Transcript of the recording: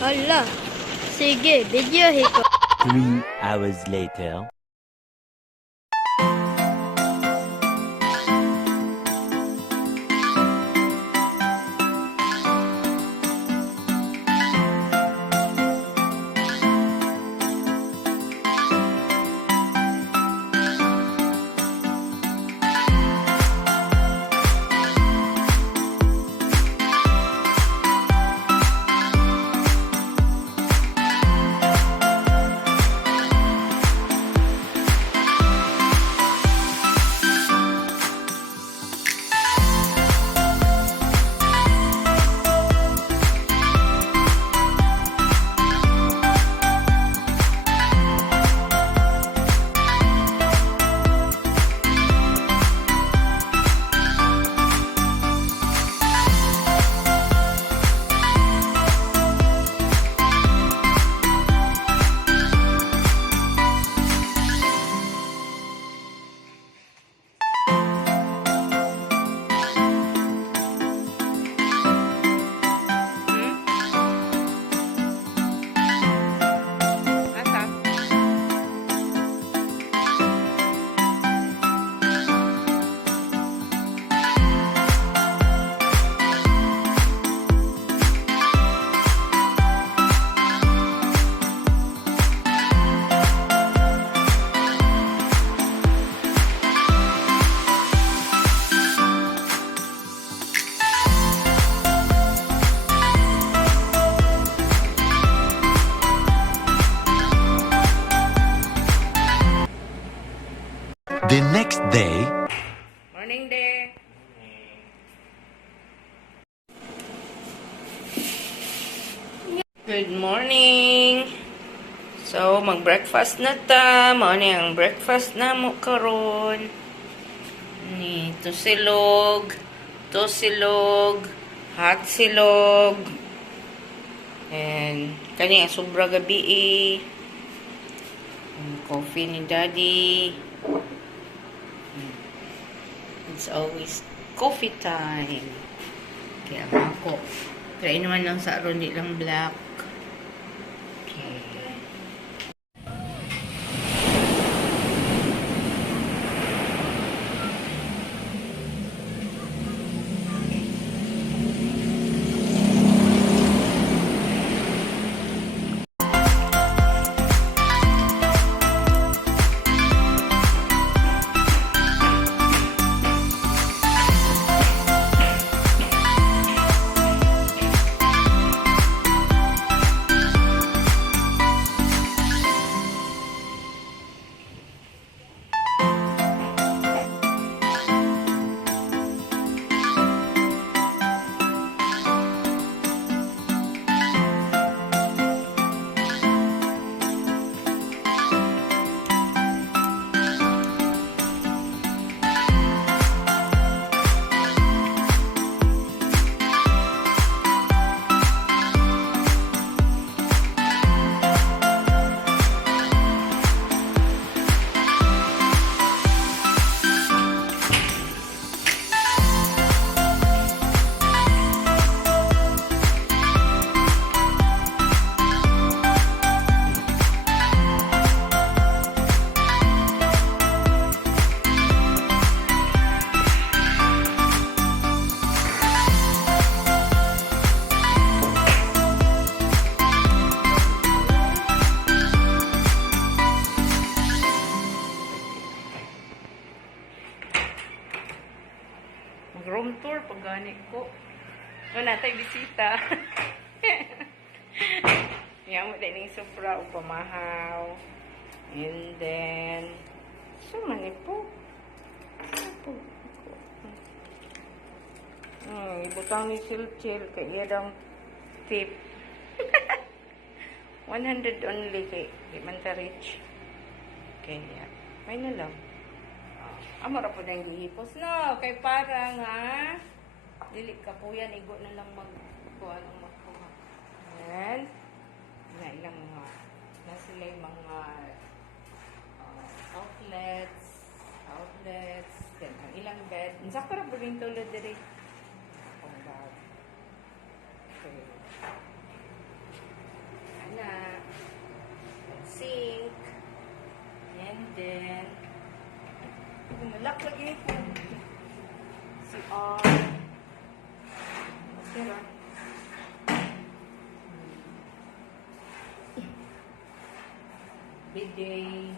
Hala. Sige, videohin ko. 3 hours later. The next day. Morning there. Good morning. So, mag-breakfast na ta. Mao ni ang breakfast na mo karon. Ni tusilog, hot silog. And kani ang sobra gabi. Coffee ni Daddy. It's always coffee time. Kaya ako. Try naman lang sa aron, di lang black. Okay. Mag-room tour pag gani ko. Wala tayo bisita. Yan mo din yung supra o pamahaw. And then, so mani po. Ibutang ni Silchil kay iya daw tip. 100 only kay di man ta rich. Okay, yeah. May na lang. Amara po na yung hihipos. No, kay parang ha. Dili ka po yan. Igo na lang magkuha ng magkuha. And, na ilang mga, na sila yung mga outlets, then ang ilang bed. Sa para po rin tulad diri. Oh, God. Okay. everyday